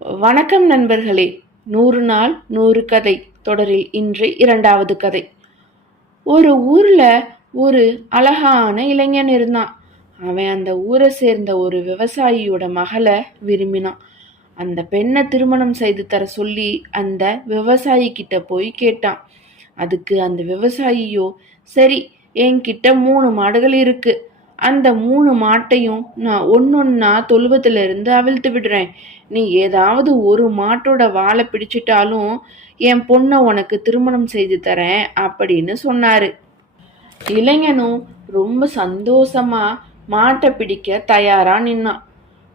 வணக்கம் நண்பர்களே. 100 நாள் 100 கதை தொடரில் இன்று 2வது கதை. ஒரு ஊர்ல ஒரு அழகான இளைஞன் இருந்தான். அவன் அந்த ஊரை சேர்ந்த ஒரு விவசாயியோட மகளை விரும்பினான். அந்த பெண்ணை திருமணம் செய்து தர சொல்லி அந்த விவசாயி கிட்ட போய் கேட்டான். அதுக்கு அந்த விவசாயியோ, சரி, என்கிட்ட 3 மாடுகள் இருக்கு, அந்த 3 மாட்டையும் நான் ஒன்னொன்னா தொழுவத்துல இருந்து அவிழ்த்து விடுறேன். நீ ஏதாவது ஒரு மாட்டோட வாலை பிடிச்சிட்டாலும் என் பொண்ணை உனக்கு திருமணம் செய்து தரேன் அப்படின்னு சொன்னாரு. இளைஞனும் ரொம்ப சந்தோஷமா மாட்டை பிடிக்க தயாரா நின்னான்.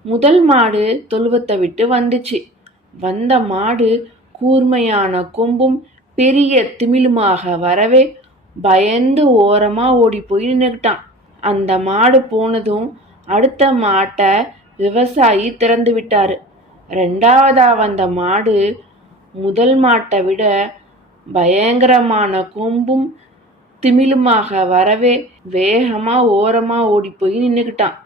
முதல் மாடு தொழுவத்தை விட்டு வந்துச்சு. வந்த மாடு கூர்மையான கொம்பும் பெரிய திமிலுமாக வரவே பயந்து ஓரமா ஓடி போய் நின்றுக்கிட்டான். அந்த மாடு போனதும் அடுத்த மாட்டை விவசாயி திறந்து விட்டாரு. 2வதா வந்த மாடு முதல் மாட்டை விட பயங்கரமான கொம்பும் திமிலுமாக வரவே வேகமா ஓரமா ஓடி போய் நின்றுக்கிட்டான்.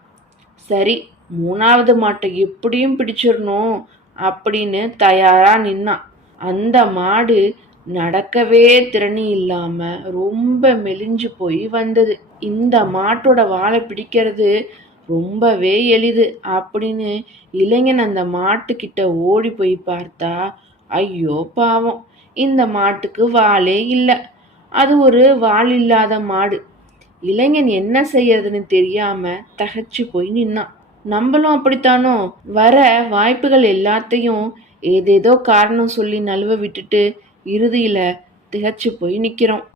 சரி, 3வது மாட்டை எப்படியும் பிடிச்சிடணும் அப்படின்னு தயாரா நின்னான். அந்த மாடு நடக்கவே திறனி இல்லாம ரொம்ப மெலிஞ்சு போய் வந்தது. இந்த மாட்டோட வாலை பிடிக்கிறது ரொம்பவே எளிது அப்படின்னு இளைஞன் அந்த மாட்டுக்கிட்ட ஓடி போய் பார்த்தா, ஐயோ பாவம், இந்த மாட்டுக்கு வாலே இல்லை. அது ஒரு வால் இல்லாத மாடு. இளைஞன் என்ன செய்யறதுன்னு தெரியாம தகச்சு போய் நின்னான். நம்மளும் அப்படித்தானோ, வர வாய்ப்புகள் எல்லாத்தையும் ஏதேதோ காரணம் சொல்லி நழுவ விட்டுட்டு இறுதியில திகச்சு போய் நிக்கிறோம்.